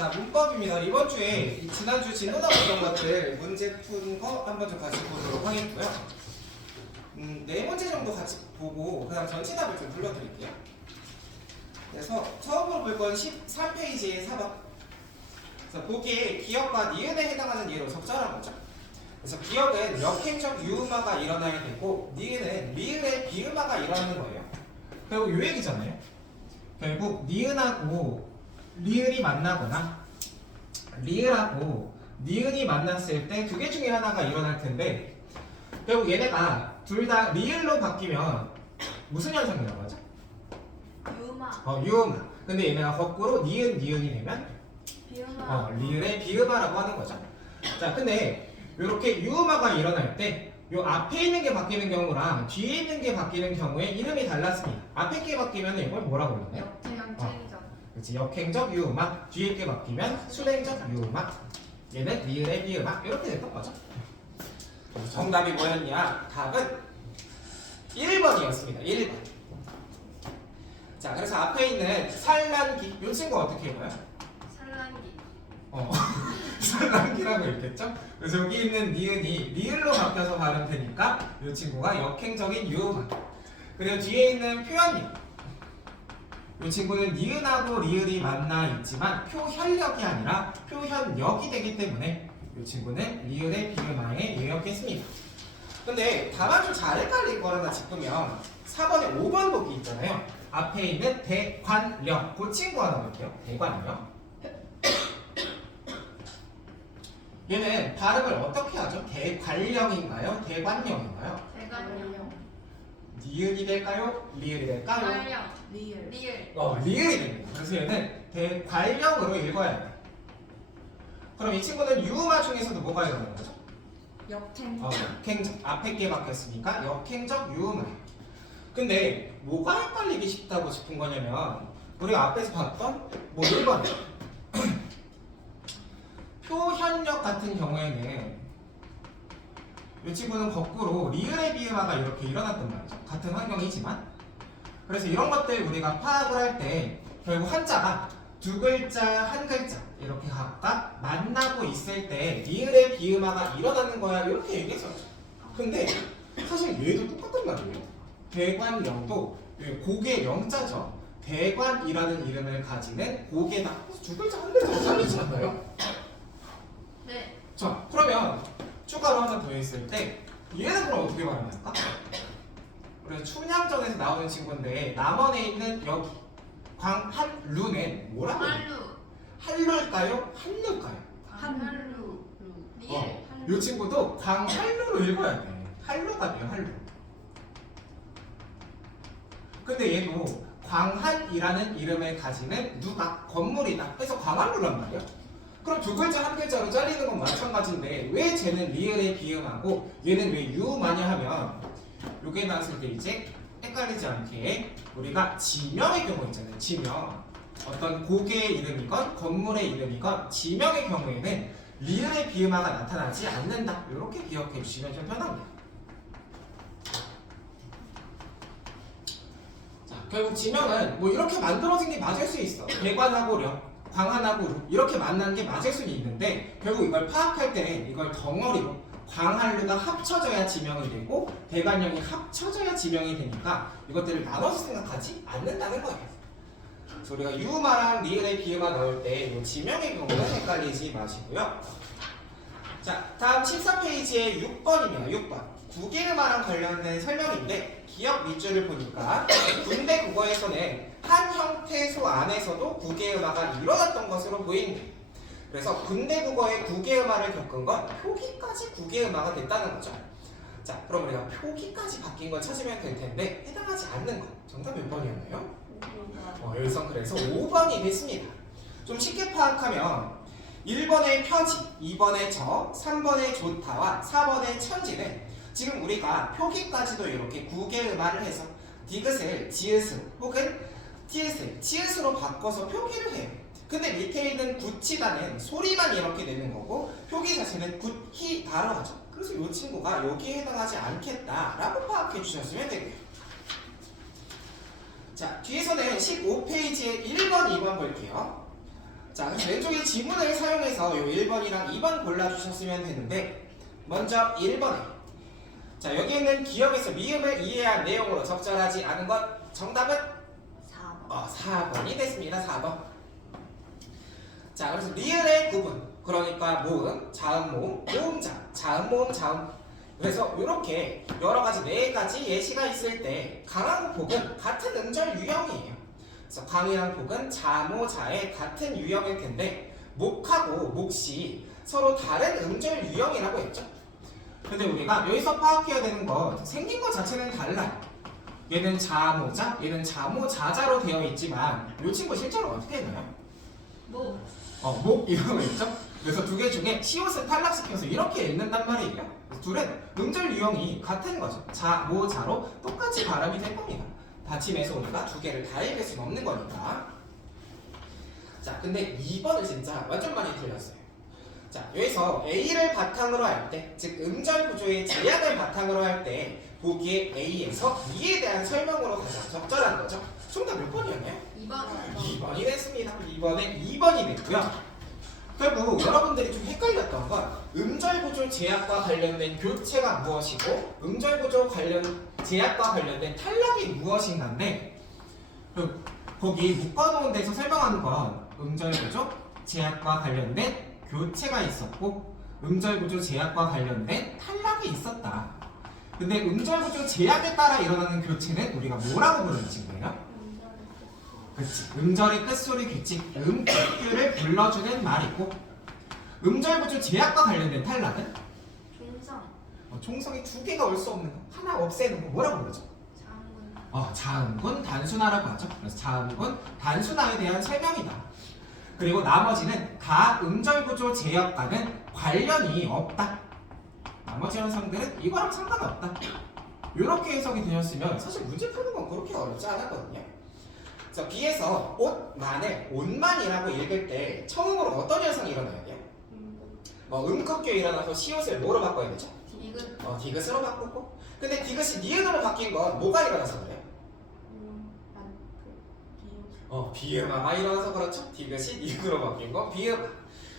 자, 문법입니다. 이번 주에 지난주 진도 나왔던 것들 문제 푼 거 한번 좀 같이 보도록 하겠고요. 네 문제 정도 같이 보고 그다음 전치답을 좀 불러드릴게요. 그래서 처음으로 볼 건 13페이지의 4번. 그래서 보기에 기역과 니은에 해당하는 예로 적절한 거죠. 그래서 기역은 역행적 유음화가 일어나야 되고 니은은 리을의 비음화가 일어나는 거예요. 결국 요 얘기잖아요. 결국 니은하고 리을이 만나거나 리을하고 니은이 만났을 때 두 개 중에 하나가 일어날 텐데 결국 얘네가 둘 다 리을로 바뀌면 무슨 현상이라고 하죠? 유음화. 유음화. 근데 얘네가 거꾸로 니은이 되면 비음화. 리을의 비음화라고 하는 거죠. 자, 근데 이렇게 유음화가 일어날 때 요 앞에 있는 게 바뀌는 경우랑 뒤에 있는 게 바뀌는 경우에 이름이 달랐습니다. 앞에 게 바뀌면 이걸 뭐라고 부르나요? 역행적. 그렇지, 역행적 유음화. 뒤에 게 바뀌면 순행적 유음화. 얘는 리을의 비음화. 이렇게 됐던 거죠. 정답이 뭐였냐? 답은 1번이었습니다. 1번. 자, 그래서 앞에 있는 산란기. 이 친구 어떻게 읽어요? 산란기. 산란기라고 읽겠죠? 그래서 여기 있는 니은이 리을로 바뀌어서 발음되니까 이 친구가 역행적인 유음화. 그리고 뒤에 있는 표현력. 이 친구는 니은하고 리을이 만나 있지만 표현력이 아니라 표현력이 되기 때문에 이 친구는 리을의 비음화에 유역했습니다. 근데 다만 좀 잘 헷갈릴 거라나 싶으면 4번에 5번 보기 있잖아요. 앞에 있는 대관령. 그 친구 하나 볼게요. 대관령. 얘는 발음을 어떻게 하죠? 대관령인가요? 대관령인가요? 대관령. 니은이 될까요? 리을이 될까요? 관령. 리을. 리을이 됩니다. 그래서 얘는 대관령으로 읽어야 돼요. 그럼 이 친구는 유음화 중에서도 뭐가 일어나는 거죠? 역행. 역행적. 앞에 게 바뀌었으니까 역행적 유음화. 근데 뭐가 헷갈리기 쉽다고 싶은 거냐면 우리가 앞에서 봤던 뭐 1번 표현력 같은 경우에는 이 친구는 거꾸로 리을의 비음화가 이렇게 일어났단 말이죠. 같은 환경이지만. 그래서 이런 것들 우리가 파악을 할 때 결국 한자가 두 글자, 한 글자 이렇게 각각 만나고 있을 때 리을의 비음화가 일어나는 거야 이렇게 얘기했었죠. 근데 사실 얘도 똑같단 말이에요. 대관령도 고개 영자죠. 대관이라는 이름을 가지는 고개다. 두 글자, 한 글자 잘리지 않나요? 네. 자, 그러면 추가로 하나 더 있을 때 얘는 그럼 어떻게 말하면 될까? 그래서 춘향전에서 나오는 친구인데 남원에 있는 여기 광한루는 뭐라고 해요? 한루. 한루일까요? 한루일까요? 한루. 리을. 이 친구도 광한루로 읽어야 돼. 한루가 돼요, 한루. 근데 얘도 광한이라는 이름을 가지는 누가? 건물이다. 그래서 광한루란 말이야. 그럼 두 글자 한 글자로 잘리는 건 마찬가지인데 왜 쟤는 리을의 비음하고 얘는 왜 유음하냐 하면 요게 나왔을 때 이제 헷갈리지 않게 우리가 지명의 경우 있잖아요. 지명. 어떤 고개의 이름이건 건물의 이름이건 지명의 경우에는 리을의 비음화가 나타나지 않는다. 이렇게 기억해 주시면 좀 편합니다. 자, 결국 지명은 뭐 이렇게 만들어진 게 맞을 수 있어. 대관하고 령. 광한하고 루 이렇게 만난 게 맞을 수는 있는데 결국 이걸 파악할 때는 이걸 덩어리로 광한루가 합쳐져야 지명이 되고 대관령이 합쳐져야 지명이 되니까 이것들을 나눠서 생각하지 않는다는 거예요. 그래서 우리가 유음화랑 리을의 비음화 넣을 때 이 지명의 경우는 헷갈리지 마시고요. 자, 다음 14페이지에 6번입니다. 6번 구개음화랑 관련된 설명인데 기억 밑줄을 보니까 군대 국어에서는 한 형태소 안에서도 구개음화가 일어났던 것으로 보입니다. 그래서 군대 국어의 구개음화를 겪은 건 표기까지 구개음화가 됐다는 거죠. 자, 그럼 우리가 표기까지 바뀐 걸 찾으면 될 텐데 해당하지 않는 것. 정답 몇 번이었나요? 여기서 그래서 5번이 됐습니다. 좀 쉽게 파악하면 1번의 표지, 2번의 저, 3번의 좋다와 4번의 천지는 지금 우리가 표기까지도 이렇게 구개음화를 해서 디귿을 지읒으로 혹은 티읒을 치읒으로 바꿔서 표기를 해요. 근데 밑에 있는 굳히다는 소리만 이렇게 내는 거고 표기 자체는 굳히다라고 하죠. 그래서 이 친구가 여기에 해당하지 않겠다라고 파악해 주셨으면 되고요. 자, 뒤에서는 15페이지에 1번, 2번 볼게요. 자, 자, 그래서 왼쪽에 지문을 사용해서 요 1번이랑 2번 골라주셨으면 되는데 먼저 1번에 자, 여기 있는 기억에서 미음을 이해한 내용으로 적절하지 않은 것 정답은 4번. 4번이 됐습니다. 4번. 자, 그래서 리을의 구분 그러니까 모음, 자음, 모음, 모음자, 자음, 모음, 자음. 그래서 이렇게 여러 가지 4가지 예시가 있을 때 강하고 복은 같은 음절 유형이에요. 그래서 강이랑 복은 자모, 자의 같은 유형일 텐데 목하고 목시 서로 다른 음절 유형이라고 했죠. 근데 우리가 여기서 파악해야 되는 건 생긴 것 자체는 달라요. 얘는 자모자, 얘는 자모자자로 되어 있지만 이 친구 실제로 어떻게 했나요? 뭐? 목 이런 거 있죠? 그래서 두 개 중에 시옷을 탈락시켜서 이렇게 읽는단 말이에요. 그래서 둘은 음절 유형이 같은 거죠. 자, 모, 자로 똑같이 발음이 될 겁니다. 받침에서 우리가 두 개를 다 읽을 수는 없는 거니까. 자, 근데 2번은 진짜 완전 많이 틀렸어요. 자, 여기서 A를 바탕으로 할 때, 즉 음절 구조의 제약을 바탕으로 할 때 보기에 A에서 B에 대한 설명으로 가장 적절한 거죠. 정답 몇 번이었나요? 2번. 2번이 됐습니다. 2번에 2번이 됐고요. 결국 여러분들이 좀 헷갈렸던 건 음절 구조 제약과 관련된 교체가 무엇이고 음절 구조 관련 제약과 관련된 탈락이 무엇인가인데 거기 묶어놓은 데서 설명하는 건 음절 구조 제약과 관련된 교체가 있었고 음절 구조 제약과 관련된 탈락이 있었다. 근데 음절 구조 제약에 따라 일어나는 교체는 우리가 뭐라고 부르는 친구예요? 그치. 음절의 끝소리 규칙, 음규를 불러주는 말이고 음절 구조 제약과 관련된 탈락은 종성. 총성이 두 개가 올 수 없는 거, 하나 없애는 거 뭐라고 부르죠? 자음군. 자음군 단순화라고 하죠. 그래서 자음군 단순화에 대한 설명이다. 그리고 나머지는 다 음절 구조 제약과는 관련이 없다. 나머지 현상들은 이거랑 상관없다. 이렇게 해석이 되었으면 사실 문제 푸는 건 그렇게 어렵지 않았거든요. 자, B에서 옷, 마늘, 옷만이라고 읽을 때 처음으로 어떤 현상이 일어나야 돼요? 음극교 일어나서 시옷을 뭐로 바꿔야 되죠? 디귿. 디귿으로 바꾸고. 근데 디귿이 니은으로 바뀐 건 뭐가 일어나서 그래요? 비음화가 일어나서 그렇죠. 디귿이 니은으로 바뀐 건 비음화.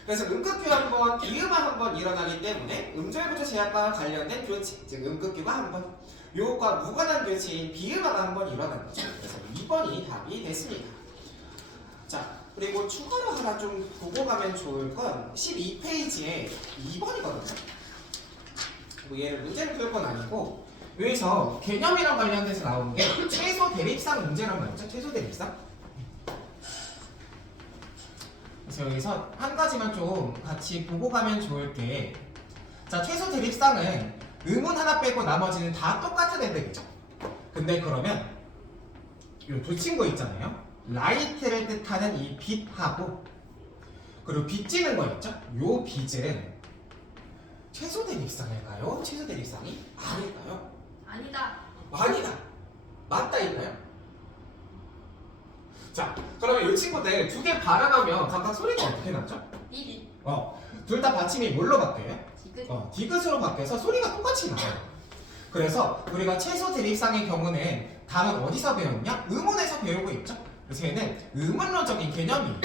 그래서 음극교 한번, 비음화 한번 일어나기 때문에 음절구조 제약과 관련된 교체, 즉 음극교가 한번, 요것과 무관한 교체인 비음화가 한번 일어난 거죠. 그래서 2번이 답이 됐습니다. 자, 그리고 추가로 하나 좀 보고 가면 좋을 건 12페이지에 2번이거든요. 뭐 얘를 문제를 풀 건 아니고 여기서 개념이랑 관련돼서 나오는 게 최소 대립상 문제란 말이죠. 최소 대립상. 그래서 여기서 한 가지만 좀 같이 보고 가면 좋을 게, 자, 최소 대립상은 음은 하나 빼고 나머지는 다 똑같은 애들이죠. 근데 그러면 이 붙인 거 있잖아요. 라이트를 뜻하는 이 빛하고 그리고 빚지는 거 있죠. 요 빚은 최소 대립상일까요? 최소 대립상이 아닐까요? 아니다. 아니다. 맞다 있나요? 자, 그러면 이 친구들 두 개 발음하면 각각 소리가 어떻게 나죠? 이. 둘 다 받침이 뭘로 바뀌어요? 디귿. 디귿으로 바뀌어서 소리가 똑같이 나와요. 그래서 우리가 최소 대립상의 경우는 단어를 어디서 배웠냐? 음원에서 배우고 있죠. 그래서 얘는 음운론적인 개념이에요.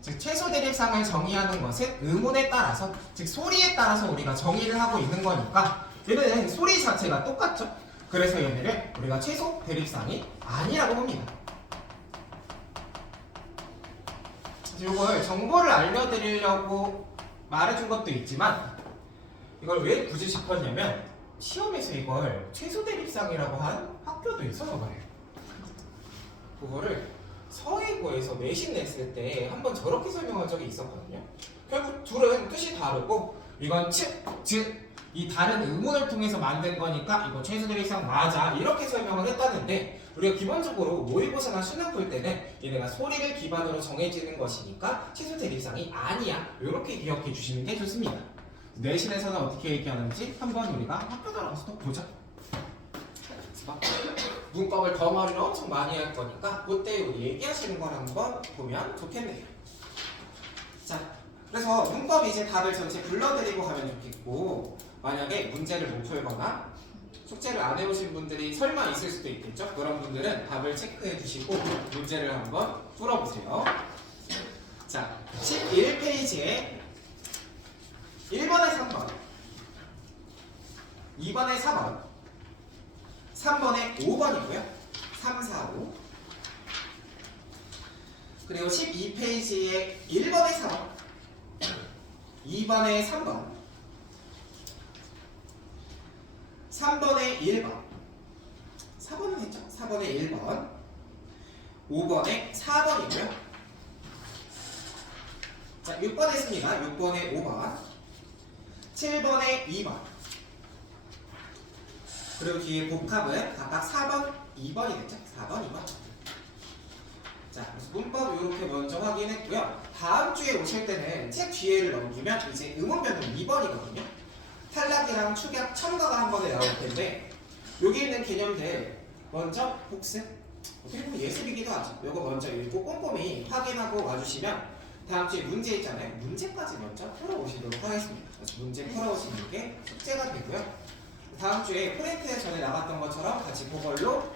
즉 최소 대립상을 정의하는 것은 음운에 따라서, 즉 소리에 따라서 우리가 정의를 하고 있는 거니까 얘는 소리 자체가 똑같죠. 그래서 얘네를 우리가 최소 대립상이 아니라고 봅니다. 이걸 정보를 알려드리려고 말해준 것도 있지만 이걸 왜 굳이 짚었냐면 시험에서 이걸 최소 대립상이라고 한 학교도 있어서 그래요. 그거를 서예고에서 내신 냈을 때 한번 저렇게 설명한 적이 있었거든요. 결국 둘은 뜻이 다르고 이건 즉 이 다른 의문을 통해서 만든 거니까 이거 최소 대립상 맞아 이렇게 설명을 했다는데 우리가 기본적으로 모의고사나 수능 풀 때는 얘네가 소리를 기반으로 정해지는 것이니까 최소 대립상이 아니야 이렇게 기억해 주시는 게 좋습니다. 내신에서는 어떻게 얘기하는지 한번 우리가 학교 들어가서 또 보자. 문법을 덩어리를 엄청 많이 할 거니까 그때 우리 얘기하시는 걸 한번 보면 좋겠네요. 자, 그래서 문법 이제 답을 전체 불러드리고 가면 좋겠고 만약에 문제를 못 풀거나 숙제를 안 해오신 분들이 설마 있을 수도 있겠죠? 그런 분들은 답을 체크해 주시고 문제를 한번 풀어보세요. 자, 11페이지에 1번에 3번, 2번에 4번, 3번에 5번이고요. 3, 4, 5. 그리고 12페이지에 1번에 4번, 2번에 3번, 3번에 1번, 4번은 했죠? 4번에 1번, 5번에 4번이고요. 자, 6번 했습니다. 6번에 5번, 7번에 2번. 그리고 뒤에 복합은 각각 4번, 2번이겠죠? 4번, 2번. 자, 그래서 문법 이렇게 먼저 확인했고요. 다음 주에 오실 때는 책 뒤에를 넘기면 이제 의문 변동 2번이거든요. 탈락이랑 축약, 첨가가 한 번에 나올 텐데 여기 있는 개념들 먼저 복습. 어떻게 보면 예습이기도 하죠. 이거 먼저 읽고 꼼꼼히 확인하고 와주시면 다음 주에 문제 있잖아요. 문제까지 먼저 풀어오시도록 하겠습니다. 그래서 문제 풀어오시는 게 숙제가 되고요. 다음 주에 프린트에 전에 나갔던 것처럼 같이 그걸로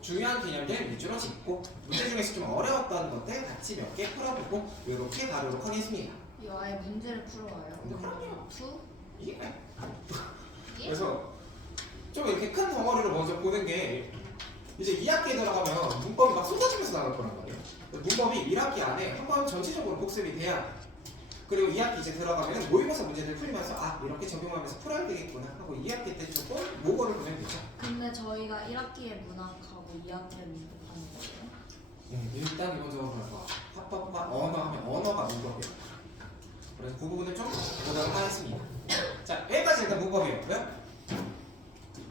중요한 개념들 위주로 짚고 문제 중에서 좀 어려웠던 것들 같이 몇 개 풀어보고 이렇게 다루도록 하겠습니다. 이거 아예 문제를 풀어와요. 그럼요. 투? 이게 예? 그래서 좀 이렇게 큰 덩어리를 먼저 보는 게 이제 2학기에 들어가면 문법이 막 쏟아지면서 나갈 거란 말이에요. 문법이 1학기 안에 한번 전체적으로 복습이 돼야 그리고 2학기 이제 들어가면 모의고사 문제들 풀면서 아 이렇게 적용하면서 풀어야 되겠구나 하고 2학기 때 조금 모고를 보면 되죠. 근데 저희가 1학기에 문학하고 2학기에 문법하는 거예요? 일단 기본적으로 그래서 합법과 언어 하면 언어가 문법이에요. 그래서 그 부분을 좀 보도록 하겠습니다. 자, 여기까지 일단 문법이었고요.